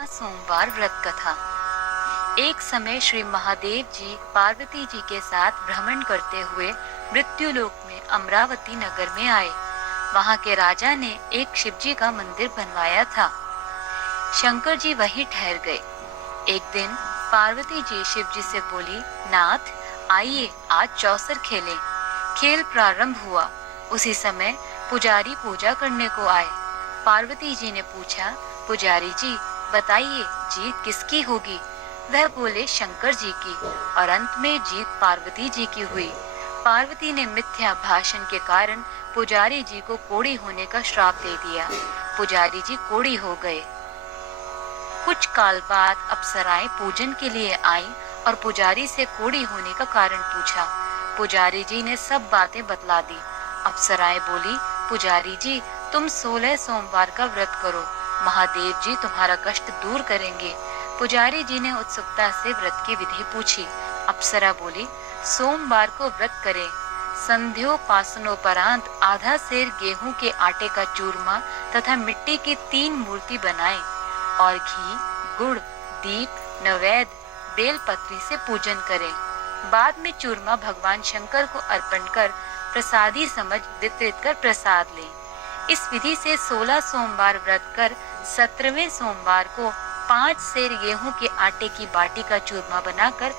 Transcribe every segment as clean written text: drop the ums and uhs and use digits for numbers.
सोमवार व्रत कथा। एक समय श्री महादेव जी पार्वती जी के साथ भ्रमण करते हुए मृत्युलोक में अमरावती नगर में आए। वहां के राजा ने एक शिवजी का मंदिर बनवाया था। शंकर जी वहीं ठहर गए। एक दिन पार्वती जी शिव जी से बोली, नाथ आइए आज चौसर खेलें। खेल प्रारंभ हुआ। उसी समय पुजारी पूजा करने को आए। पार्वती जी ने पूछा, पुजारी जी बताइए जीत किसकी होगी? वह बोले, शंकर जी की। और अंत में जीत पार्वती जी की हुई। पार्वती ने मिथ्या भाषण के कारण पुजारी जी को कोढ़ी होने का श्राप दे दिया। पुजारी जी कोढ़ी हो गए। कुछ काल बाद अप्सराएं पूजन के लिए आईं और पुजारी से कोढ़ी होने का कारण पूछा। पुजारी जी ने सब बातें बतला दी। अप्सराएं बोली, पुजारी जी तुम 16 सोमवार का व्रत करो, महादेव जी तुम्हारा कष्ट दूर करेंगे। पुजारी जी ने उत्सुकता से व्रत की विधि पूछी। अप्सरा बोली, सोमवार को व्रत करें। संध्योपासनोपरांत आधा सेर गेहूं के आटे का चूरमा तथा मिट्टी की 3 मूर्ति बनाएं और घी, गुड़, दीप, नैवेद्य, बेलपत्री से पूजन करें। बाद में चूरमा भगवान शंकर को अर्पण कर प्रसादी समझ वितरित कर प्रसाद लें। इस विधि से 16 सोमवार व्रत कर 17वें सोमवार को 5 सेर गेहूं के आटे की बाटी का चूरमा बनाकर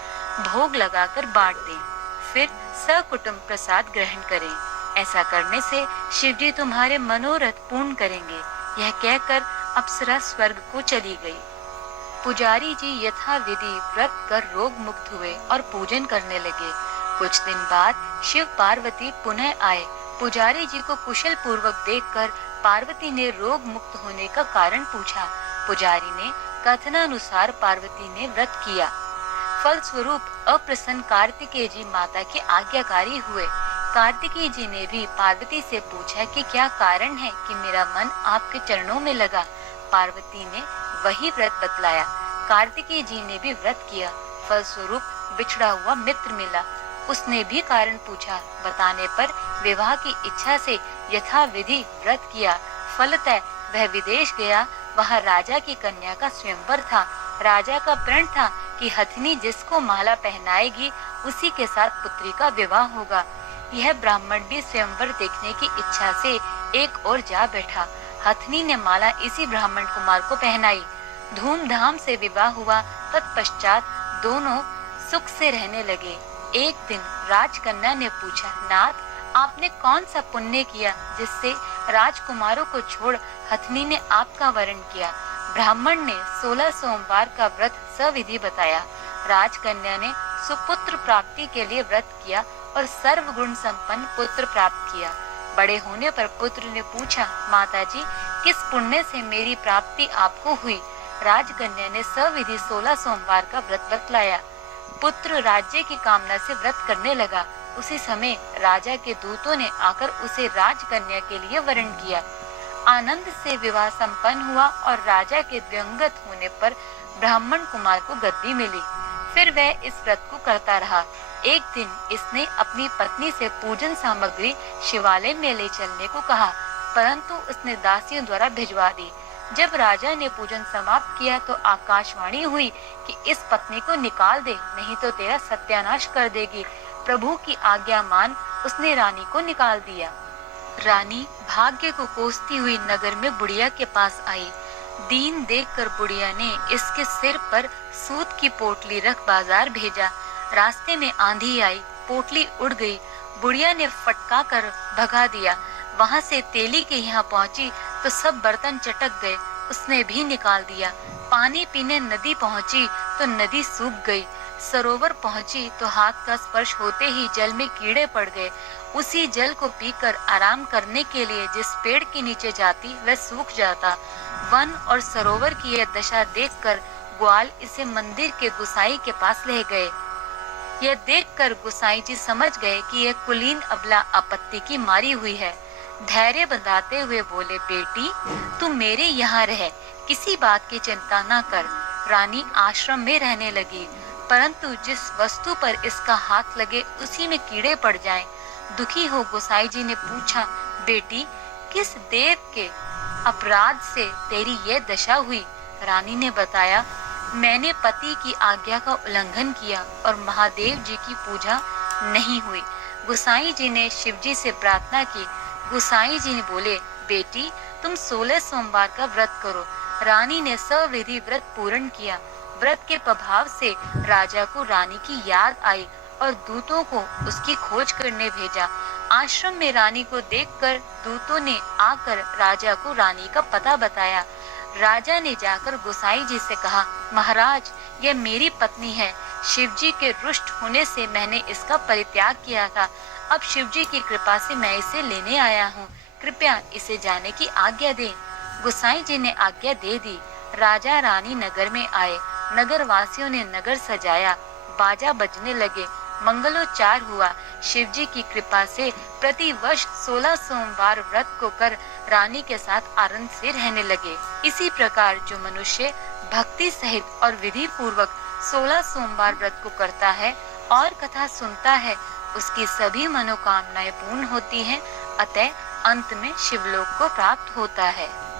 भोग लगाकर बांट दें। फिर सकुटुंब प्रसाद ग्रहण करें। ऐसा करने से शिव जी तुम्हारे मनोरथ पूर्ण करेंगे। यह कहकर अप्सरा स्वर्ग को चली गई। पुजारी जी यथा विधि व्रत कर रोग मुक्त हुए और पूजन करने लगे। कुछ दिन बाद शिव पार्वती पुनः आए। पुजारी जी को कुशल पूर्वक देखकर पार्वती ने रोग मुक्त होने का कारण पूछा। पुजारी ने कथनानुसार पार्वती ने व्रत किया। फलस्वरूप अप्रसन्न कार्तिकेय जी माता के आज्ञाकारी हुए। कार्तिकेय जी ने भी पार्वती से पूछा कि क्या कारण है कि मेरा मन आपके चरणों में लगा। पार्वती ने वही व्रत बतलाया। कार्तिकेय जी ने भी व्रत किया। फलस्वरूप बिछड़ा हुआ मित्र मिला। उसने भी कारण पूछा। बताने पर विवाह की इच्छा से यथा विधि व्रत किया। फलतः वह विदेश गया। वहाँ राजा की कन्या का स्वयंवर था। राजा का प्रण था कि हथिनी जिसको माला पहनाएगी उसी के साथ पुत्री का विवाह होगा। यह ब्राह्मण भी स्वयंवर देखने की इच्छा से एक ओर जा बैठा। हथिनी ने माला इसी ब्राह्मण कुमार को पहनाई। धूमधाम से विवाह हुआ। तत्पश्चात दोनों सुख से रहने लगे। एक दिन राजकन्या ने पूछा, नाथ आपने कौन सा पुण्य किया जिससे राजकुमारों को छोड़ हथिनी ने आपका वरण किया? ब्राह्मण ने 16 सोमवार का व्रत सविधि बताया। राजकन्या ने सुपुत्र प्राप्ति के लिए व्रत किया और सर्वगुण संपन्न पुत्र प्राप्त किया। बड़े होने पर पुत्र ने पूछा, माताजी किस पुण्य से मेरी प्राप्ति आपको हुई? राजकन्या ने सविधि 16 सोमवार का व्रत बतलाया। पुत्र राज्य की कामना से व्रत करने लगा। उसी समय राजा के दूतों ने आकर उसे राजकन्या के लिए वरण किया। आनंद से विवाह संपन्न हुआ और राजा के दिवंगत होने पर ब्राह्मण कुमार को गद्दी मिली। फिर वह इस व्रत को करता रहा। एक दिन इसने अपनी पत्नी से पूजन सामग्री शिवालय में ले चलने को कहा, परंतु उसने दासियों द्वारा भिजवा दी। जब राजा ने पूजन समाप्त किया तो आकाशवाणी हुई कि इस पत्नी को निकाल दे, नहीं तो तेरा सत्यानाश कर देगी। प्रभु की आज्ञा मान उसने रानी को निकाल दिया। रानी भाग्य को कोसती हुई नगर में बुढ़िया के पास आई। दीन देखकर बुढ़िया ने इसके सिर पर सूत की पोटली रख बाजार भेजा। रास्ते में आंधी आई, पोटली उड़ गई। बुढ़िया ने फटका कर भगा दिया। वहां से तेली के यहाँ पहुंची तो सब बर्तन चटक गए। उसने भी निकाल दिया। पानी पीने नदी पहुंची तो नदी सूख गई। सरोवर पहुंची तो हाथ का स्पर्श होते ही जल में कीड़े पड़ गए। उसी जल को पीकर आराम करने के लिए जिस पेड़ के नीचे जाती वह सूख जाता। वन और सरोवर की यह दशा देखकर ग्वाल इसे मंदिर के गुसाई के पास ले गए। यह देखकर गुसाई जी समझ गए कि यह कुलीन अबला आपत्ति की मारी हुई है। धैर्य बंधाते हुए बोले, बेटी तू मेरे यहाँ रह, किसी बात की चिंता न कर। रानी आश्रम में रहने लगी, परंतु जिस वस्तु पर इसका हाथ लगे उसी में कीड़े पड़ जाएं। दुखी हो गोसाई जी ने पूछा, बेटी किस देव के अपराध से तेरी यह दशा हुई? रानी ने बताया, मैंने पति की आज्ञा का उल्लंघन किया और महादेव जी की पूजा नहीं हुई। गोसाई जी ने शिव जी से प्रार्थना की। गोसाई जी ने बोले, बेटी तुम 16 सोमवार का व्रत करो। रानी ने सविधि व्रत पूर्ण किया। व्रत के प्रभाव से राजा को रानी की याद आई और दूतों को उसकी खोज करने भेजा। आश्रम में रानी को देखकर दूतों ने आकर राजा को रानी का पता बताया। राजा ने जाकर गोसाई जी से कहा, महाराज यह मेरी पत्नी है। शिव जी के रुष्ट होने से मैंने इसका परित्याग किया था। अब शिव जी की कृपा से मैं इसे लेने आया हूँ। कृपया इसे जाने की आज्ञा दें। गोसाई जी ने आज्ञा दे दी। राजा रानी नगर में आए। नगर वासियों ने नगर सजाया, बाजा बजने लगे, मंगलोच्चार हुआ। शिव जी की कृपा से प्रति वर्ष 16 सोमवार व्रत को कर रानी के साथ आनंद से रहने लगे। इसी प्रकार जो मनुष्य भक्ति सहित और विधि पूर्वक 16 सोमवार व्रत को करता है और कथा सुनता है, उसकी सभी मनोकामनाएं पूर्ण होती हैं। अतः अंत में शिवलोक को प्राप्त होता है।